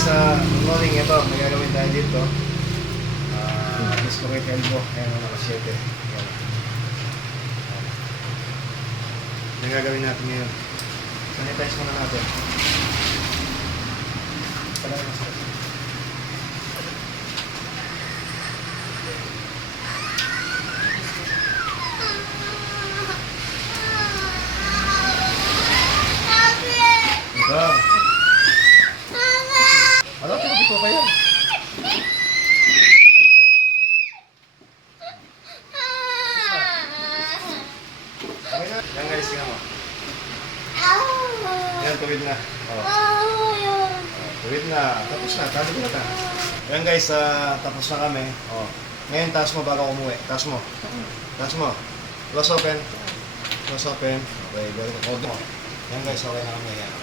guys, good morning. Ito, may gagawin tayo dito. Dislocate elbow. Ayan, naka-7. Ayan. Ang gagawin natin ngayon. Sanitize muna natin. Palagi mas ito. Ano, pinapit ko kayo? Okay na. Yan guys, tingnan mo. Yan, tuwid na. Tuwid na. Tapos na. Tali ko na ta. Yan guys, tapos na kami. Ngayon, taas mo bago umuwi. Taas mo. Taas mo. Close open. Close open. Okay, very good. Yan guys, okay na kami. Yan.